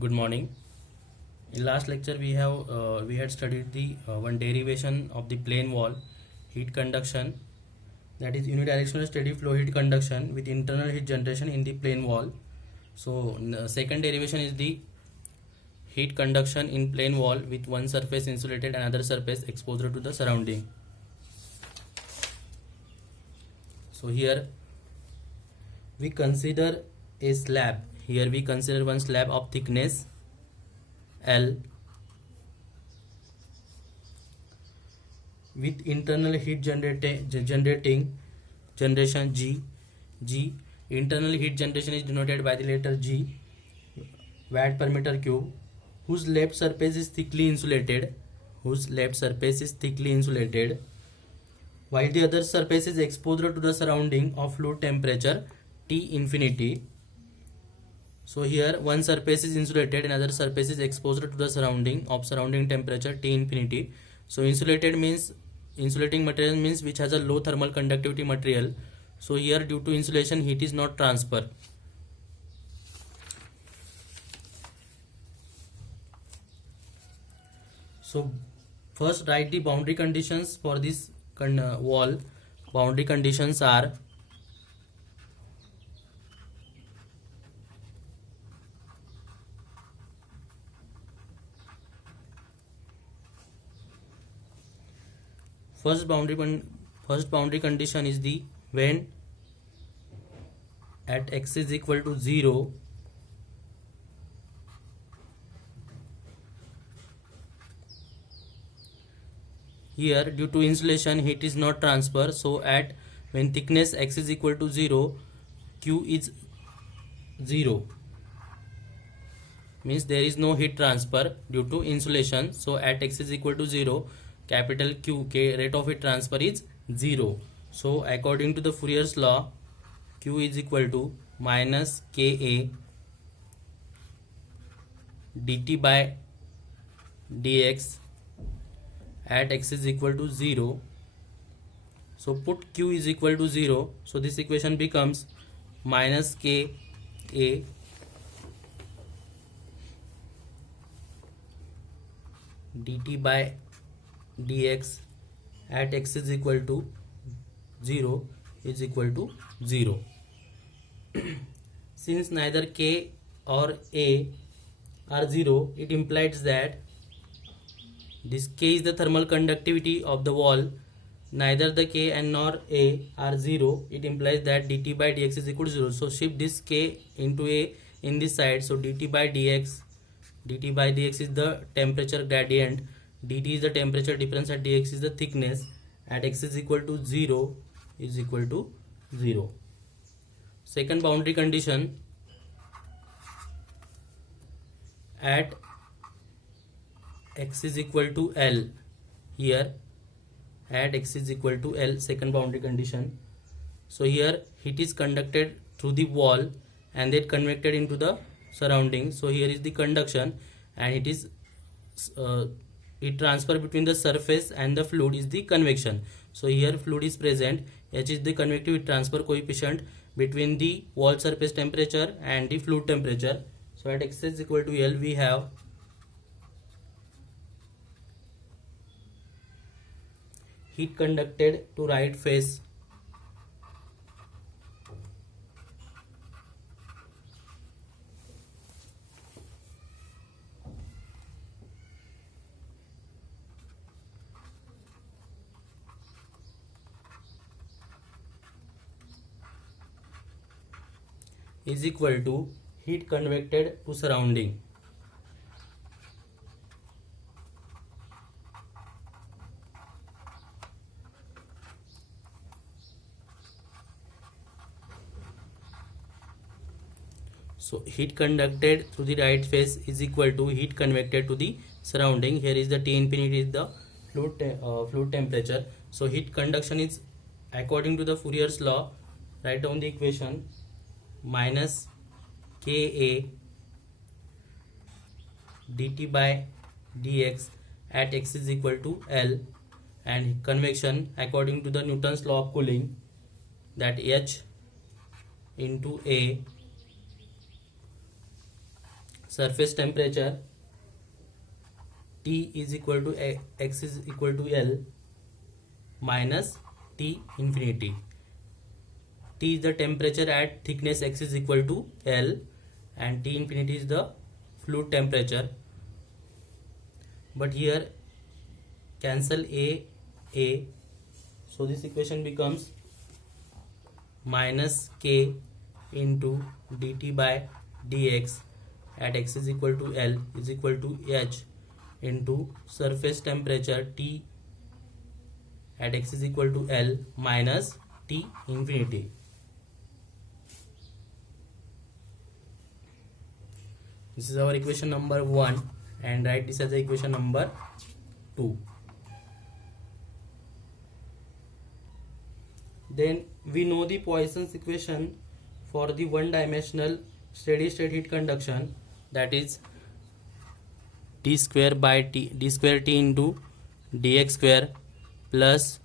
Good morning. In last lecture we had studied the one derivation of the plane wall heat conduction, that is unidirectional steady flow heat conduction with internal heat generation in the plane wall. So second derivation is the heat conduction in plane wall with one surface insulated and other surface exposed to the surrounding. So here we consider a slab. Here we consider one slab of thickness L with internal heat generation G. Internal heat generation is denoted by the letter G, watt per meter cube, whose left surface is thickly insulated, while the other surface is exposed to the surrounding of fluid temperature T infinity. So here one surface is insulated and other surface is exposed to the surrounding temperature T infinity. So insulating material means which has a low thermal conductivity material. So here due to insulation heat is not transfer. So first write the boundary conditions for this wall. Boundary conditions are first boundary condition is the when at x is equal to 0 here due to insulation heat is not transfer. So at when thickness x is equal to 0, q is 0, means there is no heat transfer due to insulation. So at x is equal to 0, capital Q, rate of heat transfer is 0. So according to the Fourier's law, Q is equal to minus Ka dt by dx at x is equal to 0. So put Q is equal to 0. So this equation becomes minus Ka dt by dx at x is equal to 0 is equal to 0. Since neither k or a are 0, it implies that this k is the thermal conductivity of the wall. Neither the k and nor a are 0, it implies that dt by dx is equal to 0. So shift this k into a in this side. So dt by dx is the temperature gradient, dt is the temperature difference, and dx is the thickness. At x is equal to 0 is equal to 0. Second boundary condition, at x is equal to L. Here at x is equal to L, second boundary condition. So here heat is conducted through the wall and then convected into the surrounding. So here is the conduction, and it is heat transfer between the surface and the fluid is the convection. So here fluid is present, H is the convective heat transfer coefficient between the wall surface temperature and the fluid temperature. So at x is equal to L, we have heat conducted to right face is equal to heat convected to surrounding. So heat conducted through the right face is equal to heat convected to the surrounding. Here is the T infinity is the fluid temperature. So heat conduction is according to the Fourier's law. Write down the equation minus Ka dt by dx at x is equal to L, and convection according to the Newton's law of cooling, that H into A surface temperature T is equal to x is equal to L minus T infinity. T is the temperature at thickness x is equal to L and T infinity is the fluid temperature. But here cancel A. So this equation becomes minus K into dt by dx at x is equal to L is equal to H into surface temperature T at x is equal to L minus T infinity. This is our equation number 1 and write this as the equation number 2. Then we know the Poisson's equation for the one-dimensional steady state heat conduction, that is d square t into dx square plus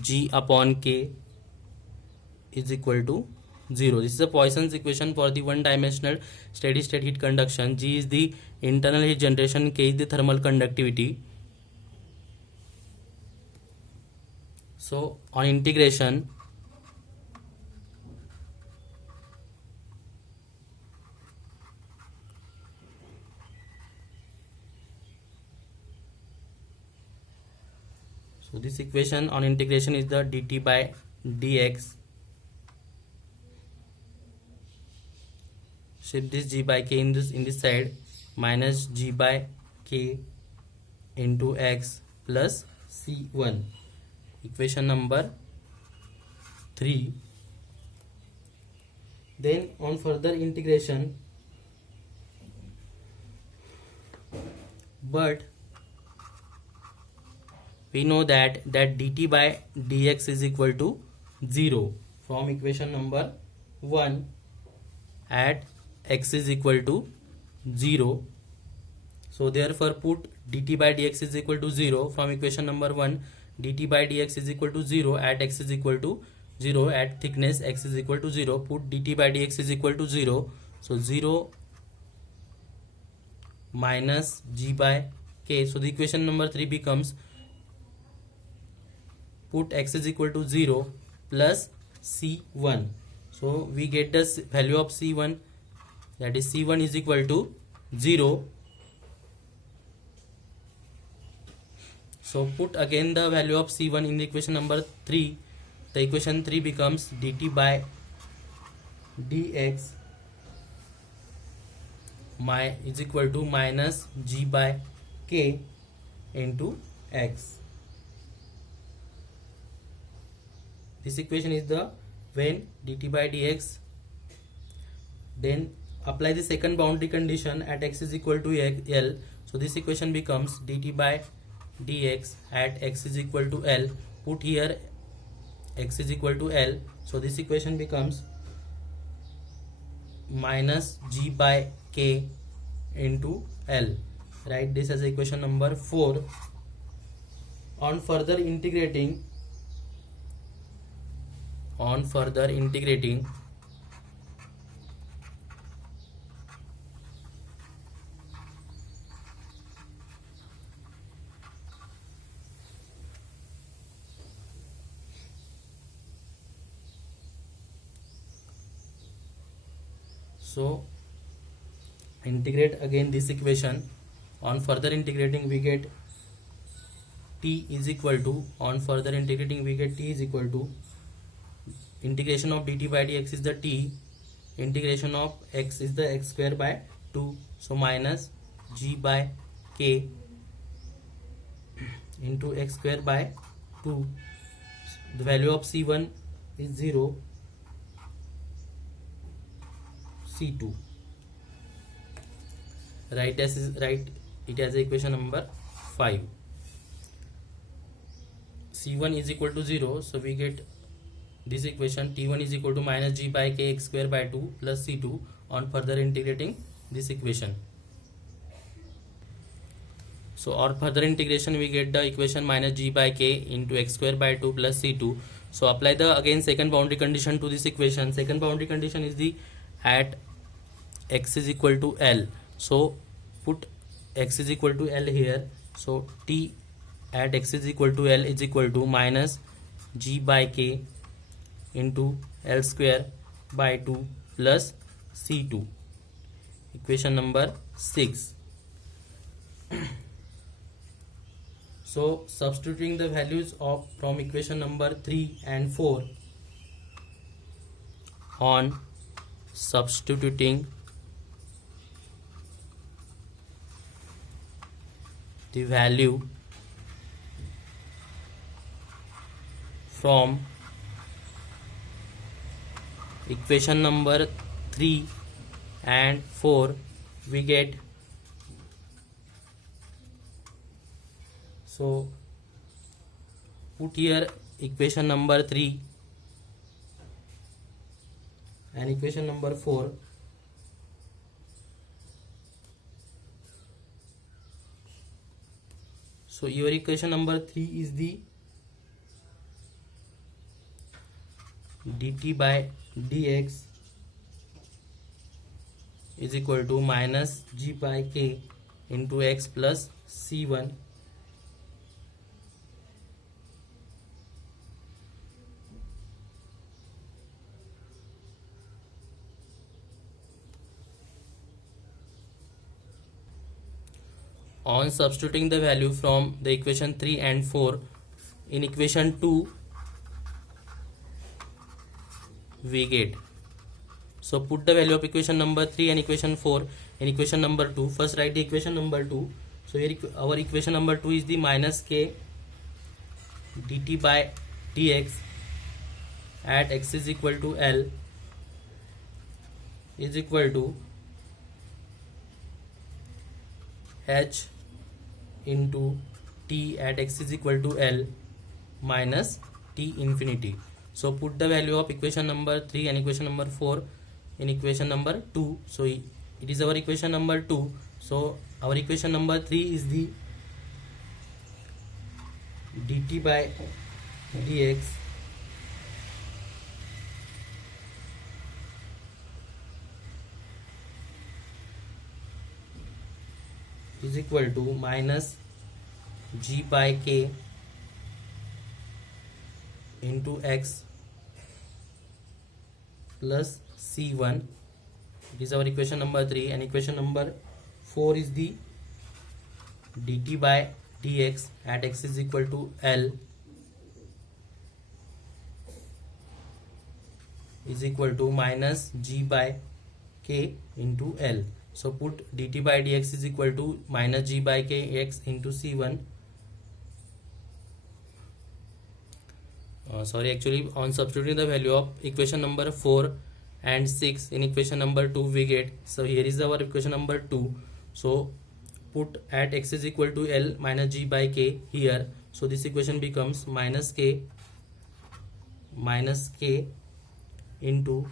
g upon k is equal to 0. This is the Poisson's equation for the one-dimensional steady state heat conduction. G is the internal heat generation, K is the thermal conductivity. So on integration, so this equation on integration is the dt by dx. Shift this g by k in this side, minus g by k into x plus c1. Equation number 3. Then on further integration, but we know that dt by dx is equal to 0 from equation number 1 at x is equal to 0. So therefore put dt by dx is equal to 0 from equation number 1. dt by dx is equal to 0 at x is equal to 0 at thickness x is equal to 0. Put dt by dx is equal to 0. So 0 minus g by k. So the equation number 3 becomes, put x is equal to 0 plus c1. So we get the value of c1, that is c1 is equal to 0. So put again the value of c1 in the equation number 3. The equation 3 becomes dt by dx is equal to minus g by k into x. This equation is the when dt by dx. Then apply the second boundary condition at x is equal to L. So this equation becomes dt by dx at x is equal to L. Put here x is equal to L. So this equation becomes minus g by k into L. Write this as equation number 4. On further integrating, so integrate again this equation. On further integrating we get t is equal to, integration of dt by dx is the t, integration of x is the x square by 2. So minus g by k into x square by 2. The value of c1 is 0, c2. Write it as equation number 5. c1 is equal to 0, so we get this equation t1 is equal to minus g by k x square by 2 plus c2 on further integrating this equation. So on further integration we get the equation minus g by k into x square by 2 plus c2. So apply the again second boundary condition to this equation. Second boundary condition is the at x is equal to L. So put x is equal to L here. So t at x is equal to L is equal to minus g by k into L square by 2 plus C2. Equation number 6. So substituting the values of from equation number 3 and 4, on substituting the value from equation number 3 and 4, we get, so put here equation number 3 and equation number 4. So your equation number 3 is the dt by dx is equal to minus g by k into x plus c1 . On substituting the value from the equation 3 and 4 in equation 2, we get, so put the value of equation number 3 and equation 4 in equation number 2. First write the equation number 2. So here our equation number 2 is the minus k dt by dx at x is equal to L is equal to h into t at x is equal to L minus t infinity. So put the value of equation number 3 and equation number 4 in equation number 2. So it is our equation number 2. So our equation number 3 is the dt by dx is equal to minus g by k into x plus c1. It is our equation number 3, and equation number 4 is the dt by dx at x is equal to L is equal to minus g by k into L. So put dt by dx is equal to minus g by k x into c1. Actually on substituting the value of equation number 4 and 6 in equation number 2, we get, so here is our equation number 2. So put at x is equal to L minus g by k here. So this equation becomes minus k into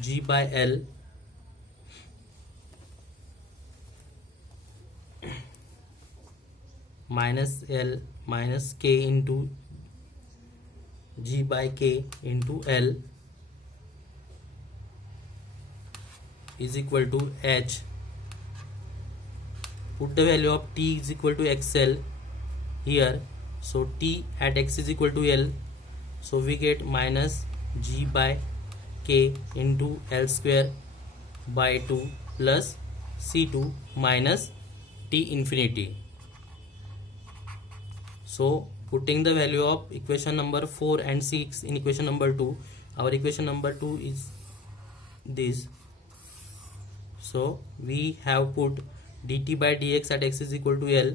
g by L minus L minus k into g by k into L is equal to h. Put the value of t is equal to xl here. So t at x is equal to L. So we get minus g by k into L square by 2 plus c2 minus t infinity. So putting the value of equation number 4 and 6 in equation number 2, our equation number 2 is this. So we have put dt by dx at x is equal to L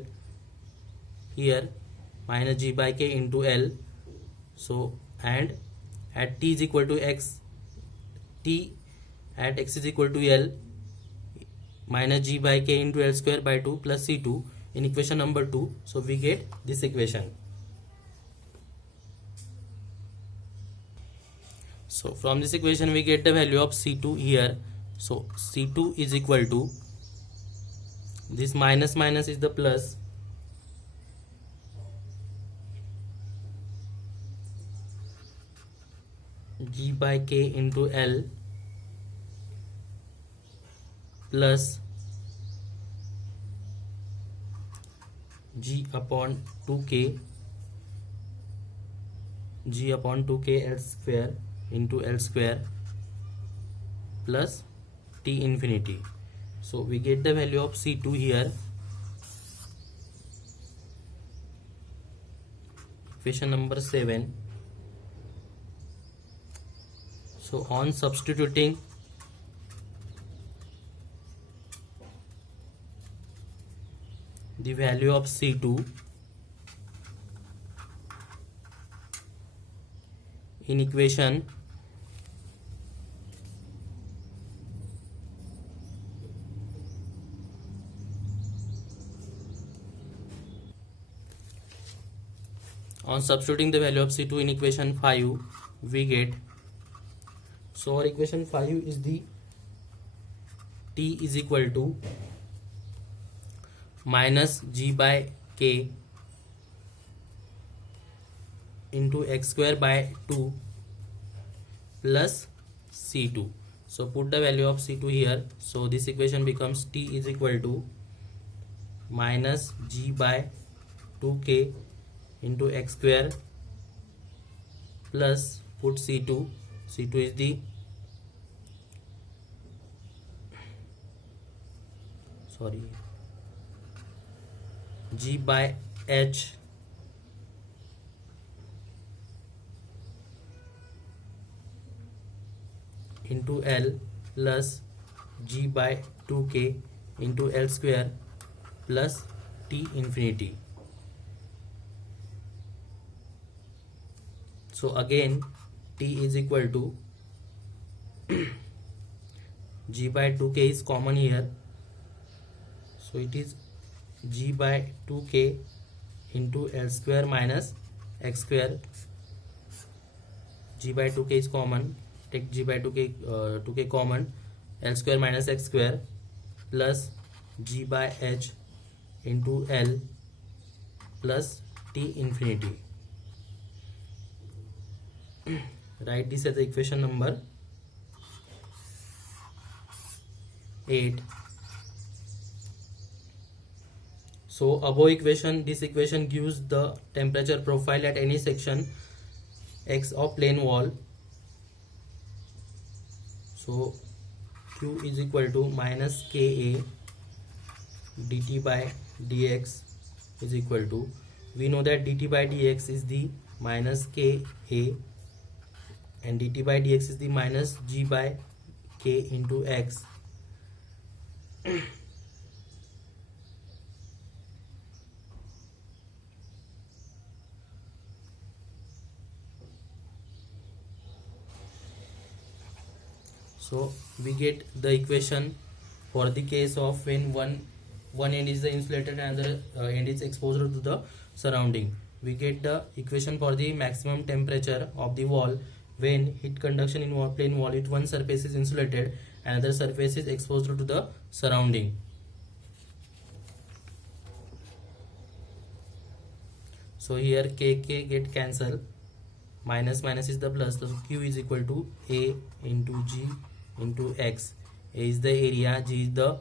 here minus g by k into L. So and at t is equal to x, t at x is equal to L minus g by k into L square by 2 plus c2 in equation number 2. So we get this equation. So from this equation we get the value of c2 here. So c2 is equal to, this minus minus is the plus, g by k into L plus G upon 2k L square into L square plus T infinity. So we get the value of C2 here. Equation number 7. So on substituting the value of C2 in equation on substituting the value of C2 in equation 5, we get, so our equation 5 is the T is equal to minus G by K into x square by 2 plus C2. So put the value of C2 here. So this equation becomes T is equal to minus G by 2k into x square plus put C2. C2 is the G by H into L plus G by 2k into L square plus T infinity. So again T is equal to G by 2k is common here, so it is G by 2k into L square minus x square. G by 2k is common, take G by 2k common, L square minus x square plus G by H into L plus T infinity. Write this as the equation number 8. So above equation, this equation gives the temperature profile at any section x of plane wall. So Q is equal to minus Ka dt by dx is equal to, we know that dt by dx is the minus Ka and dt by dx is the minus G by K into x. So we get the equation for the case of when one end is the insulated and the end is exposed to the surrounding. We get the equation for the maximum temperature of the wall when heat conduction in plane wall, if one surface is insulated and other surface is exposed to the surrounding. So here K get cancelled, minus minus is the plus, so Q is equal to A into G into X. A is the area, G is the